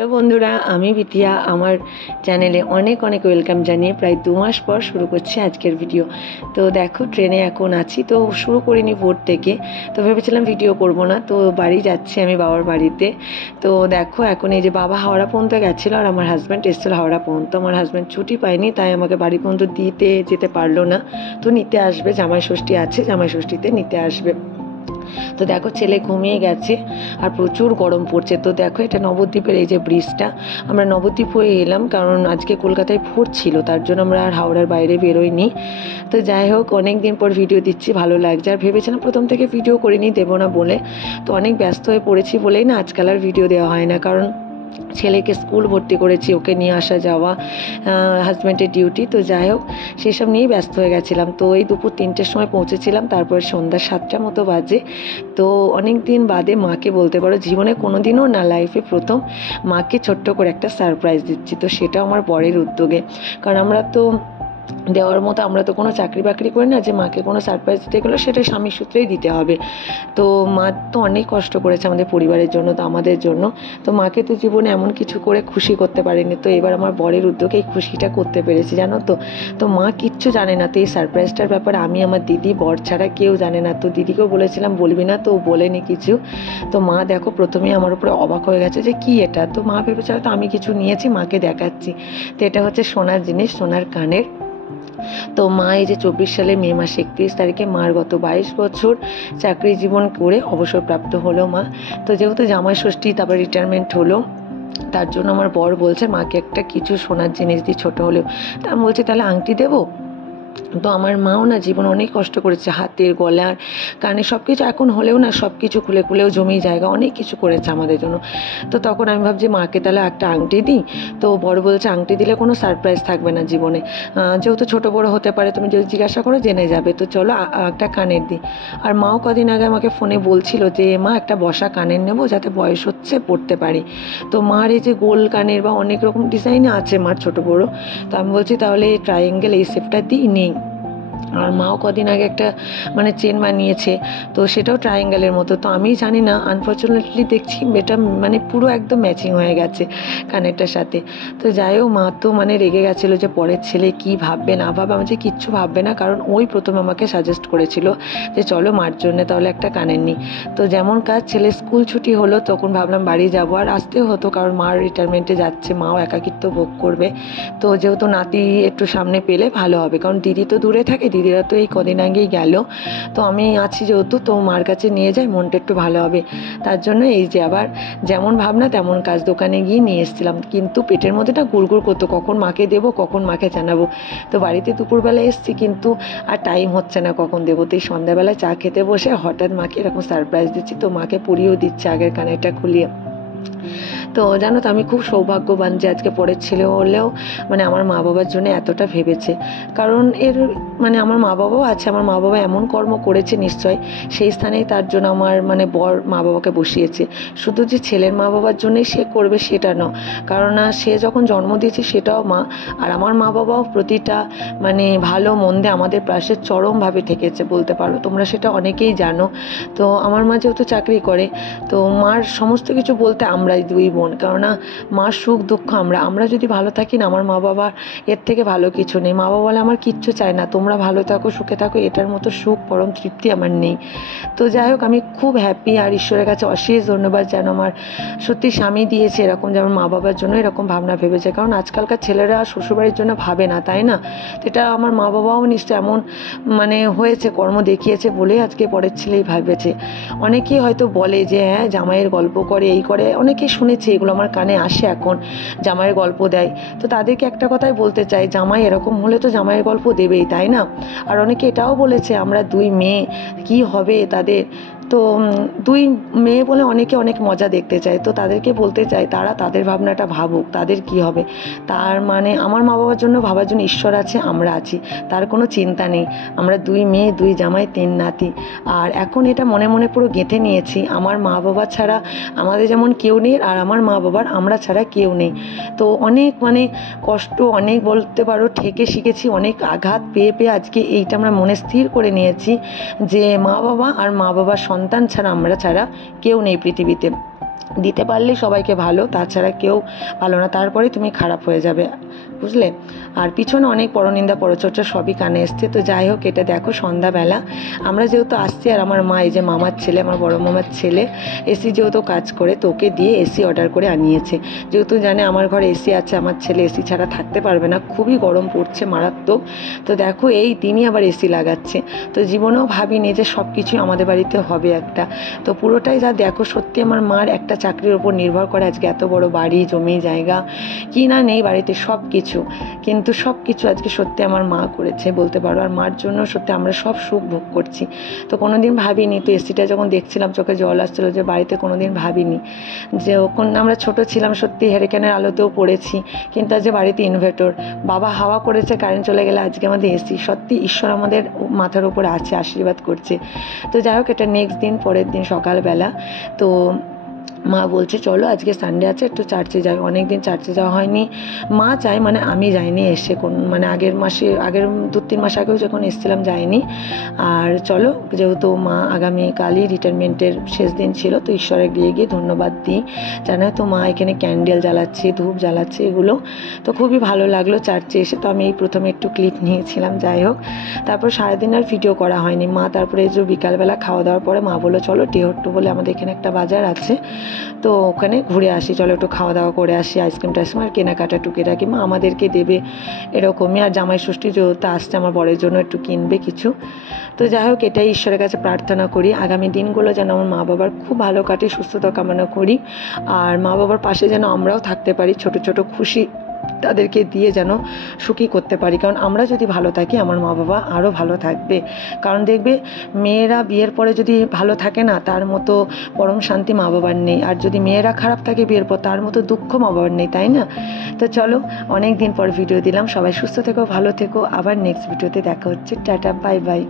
Hello বন্ধুরা, আমি বিটিয়া। আমার চ্যানেলে অনেক অনেক ওয়েলকাম জানিয়ে প্রায় 2 মাস পর শুরু করছি আজকের ভিডিও। তো দেখো, ট্রেনে এখন আছি, তো শুরু করিনি ভোর থেকে। তো ভেবেছিলাম ভিডিও করব না, তো বাড়ি যাচ্ছি আমি বাবার বাড়িতে। তো দেখো, এখন এই যে বাবা হাওড়া পর্যন্ত গেছিলো আর আমার হাজব্যান্ড এসেছিলো হাওড়া পর্যন্ত। আমার হাজব্যান্ড ছুটি পায়নি, তাই আমাকে বাড়ি পর্যন্ত দিতে যেতে পারলো না। তো নিতে আসবে, জামাই ষষ্ঠী আছে, জামাই ষষ্ঠীতে নিতে আসবে। তো দেখো, ছেলে ঘুমিয়ে গেছে আর প্রচুর গরম পড়ছে। তো দেখো, এটা নবদ্বীপের এই যে ব্রিজটা, আমরা নবদ্বীপ হয়ে এলাম কারণ আজকে কলকাতায় ভোর ছিল, তার জন্য আমরা আর হাওড়ার বাইরে বেরোইনি। তো যাই হোক, অনেক দিন পর ভিডিও দিচ্ছি, ভালো লাগছে। আর ভেবেছিলাম প্রথম থেকে ভিডিও করিনি, দেবো না বলে। তো অনেক ব্যস্ত হয়ে পড়েছি বলেই না আজকাল আর ভিডিও দেওয়া হয় না, কারণ ছেলেকে স্কুল ভর্তি করেছি, ওকে নিয়ে আসা যাওয়া, হাজব্যান্ডের ডিউটি। তো যাই হোক, সেসব নিয়েই ব্যস্ত হয়ে গেছিলাম। তো এই দুপুর 3টের সময় পৌঁছেছিলাম, তারপর সন্ধ্যা 7টার মতো বাজে। তো অনেক দিন বাদে মাকে বলতে পারো জীবনে কোনো দিনও না, লাইফে প্রথম মাকে ছোট্ট করে একটা সারপ্রাইজ দিচ্ছি। তো সেটা আমার বরের উদ্যোগে, কারণ আমরা তো দেওয়ার মতো আমরা তো কোনো চাকরি বাকরি করি না যে মাকে কোনো সারপ্রাইজ দিতে গেলো সেটা স্বামীর সূত্রেই দিতে হবে। তো মা তো অনেক কষ্ট করেছে আমাদের পরিবারের জন্য, তো আমাদের জন্য। তো মাকে তো জীবনে এমন কিছু করে খুশি করতে পারিনি, তো এবার আমার বরের উদ্যোগে এই খুশিটা করতে পেরেছি, জানো তো। তো মা কিচ্ছু জানে না, তো এই সারপ্রাইজটার ব্যাপারে আমি, আমার দিদি, বর ছাড়া কেউ জানে না। তো দিদিকেও বলেছিলাম বলবি না, তো বলেনি কিছু। তো মা দেখো, প্রথমেই আমার উপরে অবাক হয়ে গেছে যে কি এটা। তো মা ভেবেছে হয়তো আমি কিছু নিয়েছি, মাকে দেখাচ্ছি। তো এটা হচ্ছে সোনার জিনিস, সোনার কানের। তো মা এই যে 24 সালে মে মাসে 31 তারিখে মার গত 22 বছর চাকরি জীবন করে অবসরপ্রাপ্ত হলো মা। তো যেহেতু জামাই ষষ্ঠী, তারপর রিটায়ারমেন্ট হলো, তার জন্য আমার বর বলছে মাকে একটা কিছু সোনার জিনিস দিই, ছোট হলেও। তা আমি বলছি তাহলে আংটি দেবো। তো আমার মাও না জীবন অনেক কষ্ট করেছে, হাতের, গলার, কানে সব কিছু এখন হলেও না সব কিছু খুলে খুলেও জমি জায়গা অনেক কিছু করেছে আমাদের জন্য। তো তখন আমি ভাবছি মাকে তাহলে একটা আংটি দিই। তো বড় বলছে আংটি দিলে কোনো সারপ্রাইজ থাকবে না জীবনে, যেহেতু ছোটো বড়ো হতে পারে, তুমি যদি জিজ্ঞাসা করো জেনে যাবে, তো চলো একটা কানের দিই। আর মাও কদিন আগে আমাকে ফোনে বলছিল যে মা একটা বসা কানের নেবো, যাতে বয়স হচ্ছে পড়তে পারি। তো মার এই যে গোল কানের বা অনেক রকম ডিজাইনে আছে মার ছোটো বড়ো। তো আমি বলছি তাহলে ট্রায়াঙ্গেল এই শেপটা দিই, নেই। আর মাও কদিন আগে একটা মানে চেন বানিয়েছে, তো সেটাও ট্রায়াঙ্গেলের মতো। তো আমি জানি না, আনফর্চুনেটলি দেখছি এটা মানে পুরো একদম ম্যাচিং হয়ে গেছে কানেরটার সাথে। তো যাই হোক, মা তো মানে রেগে গেছিলো যে পরের ছেলে কি ভাববে না ভাববে। আমি যে কিচ্ছু ভাববে না, কারণ ওই প্রথমে আমাকে সাজেস্ট করেছিল যে চলো মার জন্যে তাহলে একটা কানের নিই। তো যেমন কাজ, ছেলে স্কুল ছুটি হলো তখন ভাবলাম বাড়ি যাবো, আর আসতেও হতো কারণ মার রিটায়ারমেন্টে যাচ্ছে, মাও একাকিত্ব ভোগ করবে। তো যেহেতু নাতি একটু সামনে পেলে ভালো হবে, কারণ দিদি তো দূরে থাকে, দিদিরা তো এই কদিন আগেই গেল। তো আমি আছি যেহেতু, তো মার কাছে নিয়ে যাই, মনটা একটু ভালো হবে। তার জন্য এই যে আবার যেমন ভাবনা তেমন কাজ, দোকানে গিয়ে নিয়ে এসেছিলাম। কিন্তু পেটের মধ্যে না গুড়গুড় করতো, কখন মাকে দেবো, কখন মাকে জানাবো। তো বাড়িতে দুপুরবেলা এসেছি, কিন্তু আর টাইম হচ্ছে না কখন দেবো। তো এই সন্ধ্যাবেলায় চা খেতে বসে হঠাৎ মাকে এরকম সারপ্রাইজ দিচ্ছি। তো মাকে পরিয়েও দিচ্ছে আগের কানেরটা খুলিয়ে। তো জানো তো, আমি খুব সৌভাগ্যবান যে আজকে পরের ছেলে হলেও মানে আমার মা বাবার জন্য এতটা ভেবেছে। কারণ এর মানে আমার মা বাবাও আছে, আমার মা বাবা এমন কর্ম করেছে নিশ্চয়, সেই স্থানেই তার জন্য আমার মানে বর মা বাবাকে বসিয়েছে। শুধু যে ছেলের মা বাবার জন্যই সে করবে সেটা নয়, কারণ সে যখন জন্ম দিয়েছে সেটাও মা, আর আমার মা বাবাও প্রতিটা মানে ভালো মন্দে আমাদের পাশে চরমভাবে ঠেকেছে বলতে পারো, তোমরা সেটা অনেকেই জানো। তো আমার মা যেহেতু চাকরি করে, তো মার সমস্ত কিছু বলতে আমরাই দুই বোন, কেননা মার সুখ দুঃখ আমরা যদি ভালো থাকি না, আমার মা বাবার এর থেকে ভালো কিছু নেই। মা বাবা বলে আমার কিচ্ছু চাই না, তোমরা ভালো থাকো, সুখে থাকো, এটার মতো সুখ পরম তৃপ্তি আমার নেই। তো যাই হোক, আমি খুব হ্যাপি, আর ঈশ্বরের কাছে অশেষ ধন্যবাদ যেন আমার সত্যি স্বামী দিয়েছে এরকম, যেমন মা বাবার জন্য এরকম ভাবনা ভেবেছে। কারণ আজকালকার ছেলেরা শ্বশুরবাড়ির জন্য ভাবে না, তাই না? তো এটা আমার মা বাবাও নিশ্চয় এমন মানে হয়েছে, কর্ম দেখিয়েছে বলেই আজকে পরের ছেলেই ভাবেছে। অনেকেই হয়তো বলে যে হ্যাঁ জামাইয়ের গল্প করে, এই করে, অনেকেই শুনেছি, এগুলো আমার কানে আসে এখন, জামাইয়ের গল্প দেয়। তো তাদেরকে একটা কথাই বলতে চাই, জামাই এরকম হলে তো জামাইয়ের গল্প দেবেই, তাই না? আর অনেকে এটাও বলেছে আমরা দুই মেয়ে, কি হবে তাদের। তো দুই মেয়ে বলে অনেকে অনেক মজা দেখতে চায়, তো তাদেরকে বলতে চাই তারা তাদের ভাবনাটা ভাবুক, তাদের কি হবে। তার মানে আমার মা বাবার জন্য ভাবার জন্য ঈশ্বর আছে, আমরা আছি, তার কোনো চিন্তা নেই। আমরা দুই মেয়ে, দুই জামাই, 3 নাতি। আর এখন এটা মনে মনে পুরো গেঁথে নিয়েছি, আমার মা বাবা ছাড়া আমাদের যেমন কেউ নেই, আর আমার মা বাবার আমরা ছাড়া কেউ নেই। তো অনেক মানে কষ্ট, অনেক বলতে পারো ঠেকে শিখেছি, অনেক আঘাত পেয়ে পেয়ে আজকে এইটা আমরা মনে স্থির করে নিয়েছি যে মা বাবা আর মা বাবার সন্তান ছাড়া আমরা ছাড়া কেউ নেই পৃথিবীতে। দিতে পারলেই সবাইকে ভালো, তাছাড়া কেউ ভালো না, তারপরে তুমি খারাপ হয়ে যাবে, বুঝলে। আর পিছনে অনেক পরনিন্দা পরচর্চা সবই কানে এসছে। তো যাই হোক, এটা দেখো সন্ধ্যাবেলা আমরা যেহেতু আসছি, আর আমার মা এই যে মামার ছেলে, আমার বড় মামার ছেলে এসি যেহেতু কাজ করে, তোকে দিয়ে এসি অর্ডার করে আনিয়েছে, যেহেতু জানে আমার ঘরে এসি আছে, আমার ছেলে এসি ছাড়া থাকতে পারবে না, খুবই গরম পড়ছে মারাত্মক। তো দেখো এই তিনি আবার এসি লাগাচ্ছে। তো জীবনেও ভাবিনি যে সব কিছুই আমাদের বাড়িতে হবে একটা। তো পুরোটাই যা দেখো, সত্যি আমার মার একটা চাকরির উপর নির্ভর করে আজকে এত বড় বাড়ি, জমি জায়গা কি না নেই বাড়িতে, সব কিছু, কিন্তু সব কিছু আজকে সত্যি আমার মা করেছে বলতে পারো। আর মার জন্য সত্যি আমরা সব সুখ ভোগ করছি। তো কোনোদিন ভাবিনি, তো এসিটা যখন দেখছিলাম চোখে জল আসছিলো, যে বাড়িতে কোনোদিন ভাবিনি যে ওখান আমরা ছোট ছিলাম সত্যি হেরিকেনের আলোতেও পড়েছি, কিন্তু আজ যে বাড়িতে ইনভার্টার, বাবা হাওয়া করেছে, কারেন্ট চলে গেলে আজকে আমাদের এসি, সত্যি ঈশ্বর আমাদের মাথার উপর আছে, আশীর্বাদ করছে। তো যাই হোক, এটা নেক্সট দিন, পরের দিন সকালবেলা। তো মা বলছে চলো আজকে সানডে আছে, একটু চার্চে যাই, অনেক দিন চার্চে যাওয়া হয়নি। মা চাই, মানে আমি যাইনি, এসে মানে আগের 2-3 মাস আগেও যখন এসেছিলাম যাইনি। আর চলো, যেহেতু মা আগামীকালই রিটায়ারমেন্টের শেষ দিন ছিল, তো ঈশ্বরের গিয়ে ধন্যবাদ দিই। জানো তো মা এখানে ক্যান্ডেল জ্বালাচ্ছে, ধূপ জ্বালাচ্ছে, এগুলো তো খুবই ভালো লাগলো চার্চে এসে। তো আমি এই প্রথমে একটু ক্লিপ নিয়েছিলাম। যাই হোক, তারপর সারাদিন আর ভিডিও করা হয়নি। মা তারপরে এই যে বিকালবেলা খাওয়া দাওয়ার পরে মা বললো চলো টেহট্টু বলে আমাদের এখানে একটা বাজার আছে, তো ওখানে ঘুরে আসি, চলো একটু খাওয়া দাওয়া করে আসি, আইসক্রিম টাইসক্রিম আর কেনাকাটা টুকিটাকি মা আমাদেরকে দেবে এরকমই। আর জামাই ষষ্ঠী যেহেতু আসছে, আমার বরের জন্য একটু কিনবে কিছু। তো যাই হোক, এটাই ঈশ্বরের কাছে প্রার্থনা করি আগামী দিনগুলো যেন আমার মা বাবার খুব ভালো কাটে, সুস্থতা কামনা করি। আর মা বাবার পাশে যেন আমরাও থাকতে পারি, ছোট ছোট খুশি তাদেরকে দিয়ে যেন সুখী করতে পারি। কারণ আমরা যদি ভালো থাকি, আমার মা বাবা আরও ভালো থাকবে। কারণ দেখবে, মেয়েরা বিয়ের পরে যদি ভালো থাকে না, তার মতো পরম শান্তি মা বাবার নেই। আর যদি মেয়েরা খারাপ থাকে বিয়ের পর, তার মতো দুঃখ মা বাবার নেই, তাই না? তো চলো, অনেক দিন পর ভিডিও দিলাম, সবাই সুস্থ থেকো, ভালো থেকো, আবার নেক্সট ভিডিওতে দেখা হচ্ছে। Tata, bye bye.